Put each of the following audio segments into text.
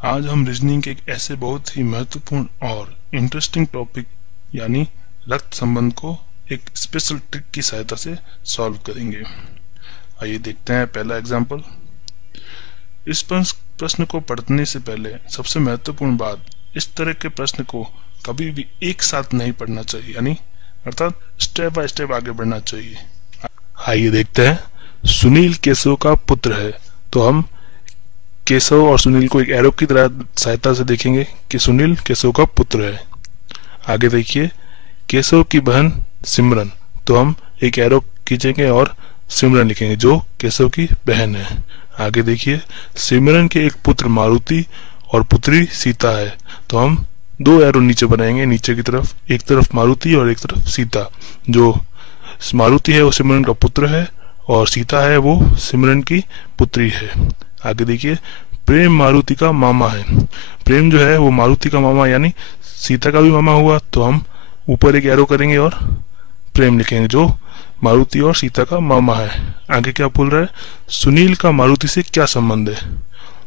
आज हम रीजनिंग के एक ऐसे बहुत ही महत्वपूर्ण और इंटरेस्टिंग टॉपिक यानी रक्त संबंध को एक स्पेशल ट्रिक की सहायता से सॉल्व करेंगे। आइए देखते हैं पहला एग्जाम्पल। इस प्रश्न को पढ़ने से पहले सबसे महत्वपूर्ण बात, इस तरह के प्रश्न को कभी भी एक साथ नहीं पढ़ना चाहिए, यानी अर्थात स्टेप बाय स्टेप आगे बढ़ना चाहिए। आइए देखते हैं। सुनील केशव का पुत्र है, तो हम केशव और सुनील को एक एरो की तरह सहायता से देखेंगे कि सुनील केशव का पुत्र है। आगे देखिए, केशव की बहन सिमरन, तो हम एक एरो खींचेंगे और सिमरन लिखेंगे जो केशव की बहन है। आगे देखिए, सिमरन के एक पुत्र मारुति और पुत्री सीता है, तो हम दो एरो नीचे बनाएंगे, नीचे की तरफ, एक तरफ मारुति और एक तरफ सीता। जो मारुति है वो सिमरन का पुत्र है और सीता है वो सिमरन की पुत्री है। आगे देखिए, प्रेम मारुति का मामा है। प्रेम जो है वो मारुति का मामा यानी सीता का भी मामा हुआ, तो हम ऊपर एक एरो करेंगे और प्रेम लिखेंगे जो मारुति और सीता का मामा है। आगे क्या बोल रहा है, सुनील का मारुति से क्या संबंध है।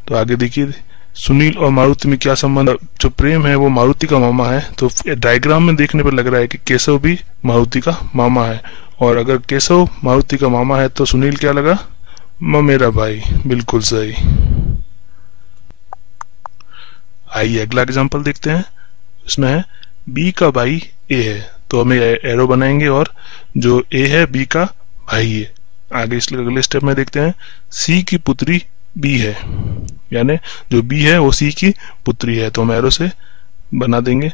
तो आगे देखिए, सुनील और मारुति में क्या संबंध, जो प्रेम है वो मारुति का मामा है, तो डायग्राम में देखने पर लग रहा है कि केशव भी मारुति का मामा है, और अगर केशव मारुति का मामा है तो सुनील क्या लगा, मेरा भाई। बिल्कुल सही। आइए अगला एग्जांपल देखते हैं। इसमें है बी का भाई ए है, तो हमें एरो बनाएंगे और जो ए है बी का भाई है। आगे इसलिए अगले स्टेप में देखते हैं, सी की पुत्री बी है, यानी जो बी है वो सी की पुत्री है, तो हम एरो से बना देंगे।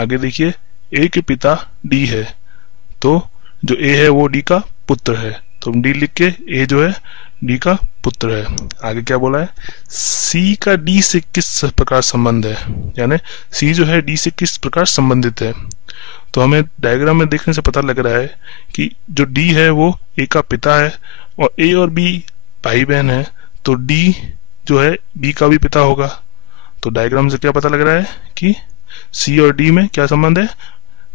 आगे देखिए, ए के पिता डी है, तो जो ए है वो डी का पुत्र है, तो हम डी लिख के ए जो है डी का पुत्र है। आगे क्या बोला है, सी का डी से किस प्रकार संबंध है, यानी सी जो है डी से किस प्रकार संबंधित है। तो हमें डायग्राम में देखने से पता लग रहा है कि जो डी है वो ए का पिता है और ए और बी भाई बहन है, तो डी जो है बी का भी पिता होगा। तो डायग्राम से क्या पता लग रहा है कि सी और डी में क्या संबंध है,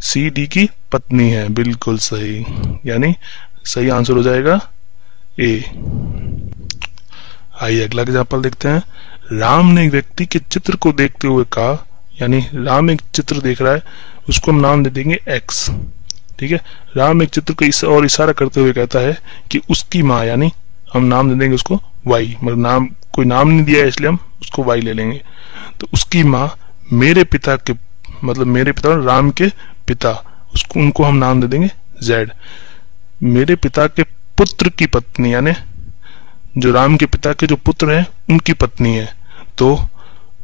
सी डी की पत्नी है। बिल्कुल सही, यानी सही आंसर हो जाएगा ए। आइए अगला एग्जाम्पल देखते हैं। राम ने एक व्यक्ति के चित्र को देखते हुए कहा, यानी राम एक चित्र देख रहा है, उसको हम नाम दे देंगे एक्स। ठीक है, राम एक चित्र को और इशारा करते हुए कहता है कि उसकी माँ, यानी हम नाम दे देंगे उसको वाई, मतलब नाम कोई नाम नहीं दिया है इसलिए हम उसको वाई ले लेंगे। तो उसकी माँ मेरे पिता के, मतलब मेरे पिता राम के पिता, उसको उनको हम नाम दे देंगे जेड। मेरे पिता के पुत्र की पत्नी, यानी जो राम के पिता के जो पुत्र हैं उनकी पत्नी है, तो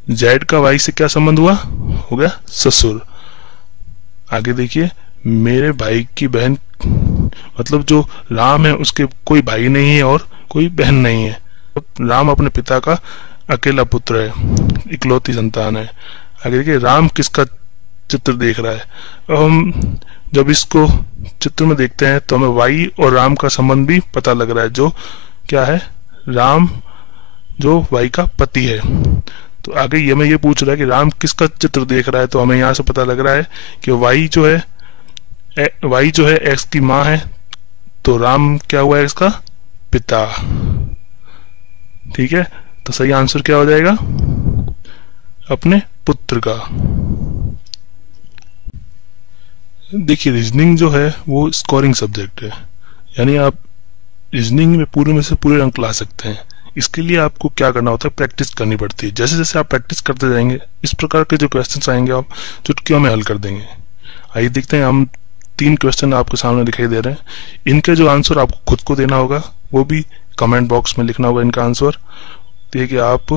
जेड का वाई से क्या संबंध हुआ, हो गया ससुर। आगे देखिए, मेरे भाई की बहन, मतलब जो राम है उसके कोई भाई नहीं है और कोई बहन नहीं है, राम अपने पिता का अकेला पुत्र है, इकलौती संतान है। आगे देखिए, राम किसका चित्र देख रहा है। अब हम जब इसको चित्र में देखते हैं तो हमें वाई और राम का संबंध भी पता लग रहा है, जो क्या है, राम जो वाई का पति है। तो आगे ये हमें ये पूछ रहा है कि राम किसका चित्र देख रहा है, तो हमें यहाँ से पता लग रहा है कि वाई जो है एक्स की माँ है, तो राम क्या हुआ, एक्स का पिता। ठीक है, तो सही आंसर क्या हो जाएगा, अपने पुत्र का। देखिए, रीजनिंग जो है वो स्कोरिंग सब्जेक्ट है, यानी आप रीजनिंग में पूरे में से पूरे अंक ला सकते हैं। इसके लिए आपको क्या करना होता है, प्रैक्टिस करनी पड़ती है। जैसे जैसे आप प्रैक्टिस करते जाएंगे इस प्रकार के जो क्वेश्चंस आएंगे आप चुटकियों में हल कर देंगे। आइए देखते हैं, हम 3 क्वेश्चन आपके सामने दिखाई दे रहे हैं। इनके जो आंसर आपको खुद को देना होगा, वो भी कमेंट बॉक्स में लिखना होगा इनका आंसर। देखिए, आप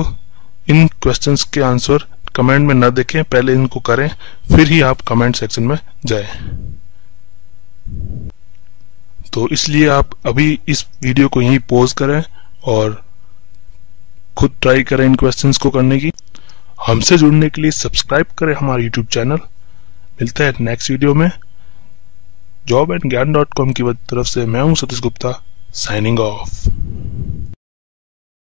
इन क्वेश्चंस के आंसर कमेंट में न देखें, पहले इनको करें, फिर ही आप कमेंट सेक्शन में जाएं। तो इसलिए आप अभी इस वीडियो को यहीं पॉज करें और खुद ट्राई करें इन क्वेश्चंस को करने की। हमसे जुड़ने के लिए सब्सक्राइब करें हमारा यूट्यूब चैनल। मिलता है नेक्स्ट वीडियो में। jobandgyan.com की तरफ से मैं हूं सतीश गुप्ता, साइनिंग ऑफ।